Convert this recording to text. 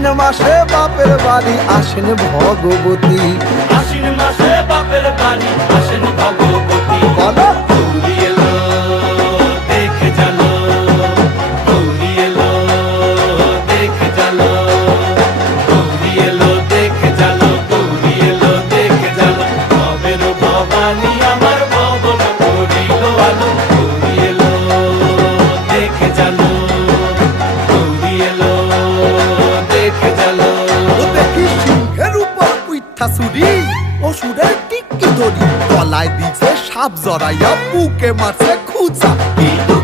আশ্বিন মাসে বাপের বাড়ি আসেন ভগবতী। আশ্বিন মাসে বাপের বাড়ি আসেন ভগবতী। বলো গৌরী এলো দেখে জানো, গৌরী এলো দেখে জানো, গৌরী এলো দেখে জানো, গৌরী এলো দেখে জানো। ভবের ভবানী আমার ভবন করিল আলো। গৌরী এলো দেখে জানো, গৌরী এলো দেখে জানো। ও দেখি সিংহের উপর উইঠা চুরি, অসুরের টিকি ধরি গলায় দিছে সাপ জড়াইয়া বুকে মারছে খুঁচা। কিন্তু